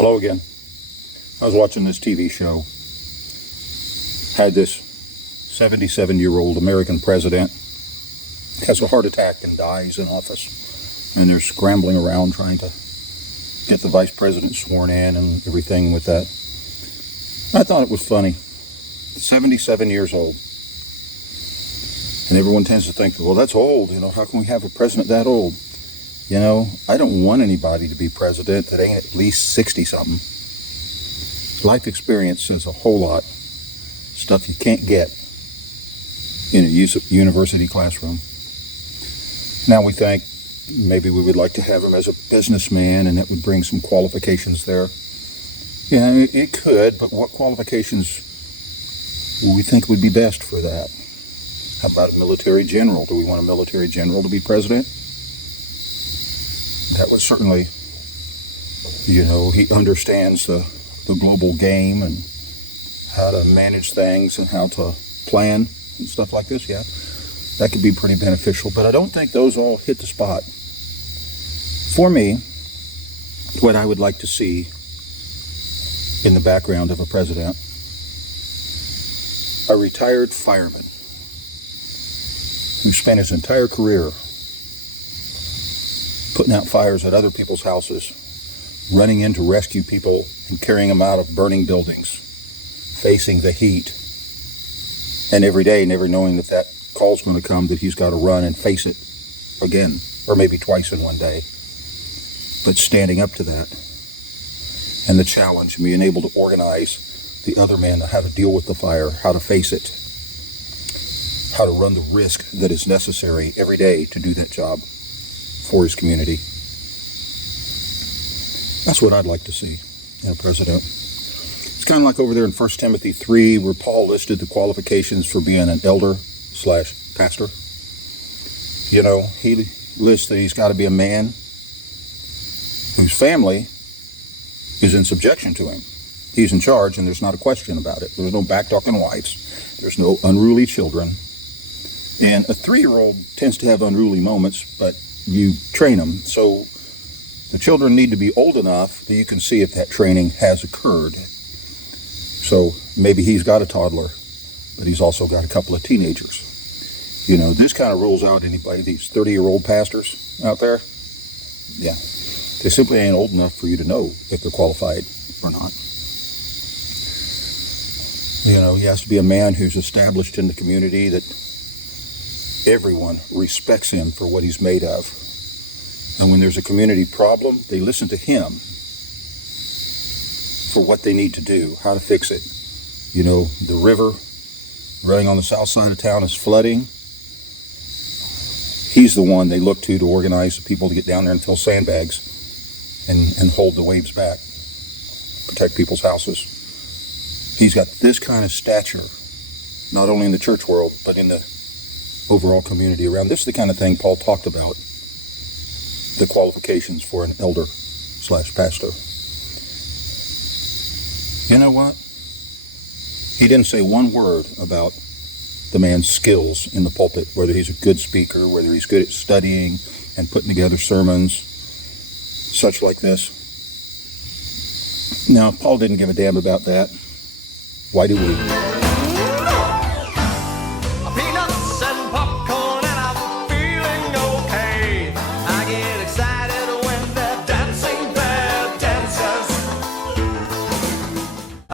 Hello again. I was watching this TV show. Had this 77-year-old American president has a heart attack and dies in office. And they're scrambling around trying to get the vice president sworn in and everything with that. I thought it was funny. 77 years old. And everyone tends to think, well, that's old. How can we have a president that old? I don't want anybody to be president that ain't at least 60-something. Life experience says a whole lot. Stuff you can't get in a university classroom. Now we think maybe we would like to have him as a businessman, and that would bring some qualifications there. Yeah, it could, but what qualifications do we think would be best for that? How about a military general? Do we want a military general to be president? That was certainly, he understands the global game and how to manage things and how to plan and stuff like this. Yeah, that could be pretty beneficial, but I don't think those all hit the spot. For me, what I would like to see in the background of a president, a retired fireman who spent his entire career putting out fires at other people's houses, running in to rescue people and carrying them out of burning buildings, facing the heat, and every day never knowing that that call's going to come, that he's got to run and face it again, or maybe twice in one day. But standing up to that, and the challenge, and being able to organize the other men, how to deal with the fire, how to face it, how to run the risk that is necessary every day to do that job for his community. That's what I'd like to see in a president. It's kind of like over there in 1 Timothy 3, where Paul listed the qualifications for being an elder/pastor. He lists that he's got to be a man whose family is in subjection to him. He's in charge, and there's not a question about it. There's no back-talking wives. There's no unruly children. And a 3-year-old tends to have unruly moments, but you train them. So the children need to be old enough that you can see if that training has occurred. So maybe he's got a toddler, but he's also got a couple of teenagers. This kind of rules out anybody, these 30-year-old pastors out there. Yeah, they simply ain't old enough for you to know if they're qualified or not. He has to be a man who's established in the community, that everyone respects him for what he's made of. And when there's a community problem, they listen to him for what they need to do, how to fix it. The river running on the south side of town is flooding. He's the one they look to organize the people to get down there and fill sandbags and hold the waves back, protect people's houses. He's got this kind of stature, not only in the church world, but in the overall community around. This is the kind of thing Paul talked about, the qualifications for an elder/pastor. You know what? He didn't say one word about the man's skills in the pulpit, whether he's a good speaker, whether he's good at studying and putting together sermons, such like this. Now, Paul didn't give a damn about that. Why do we?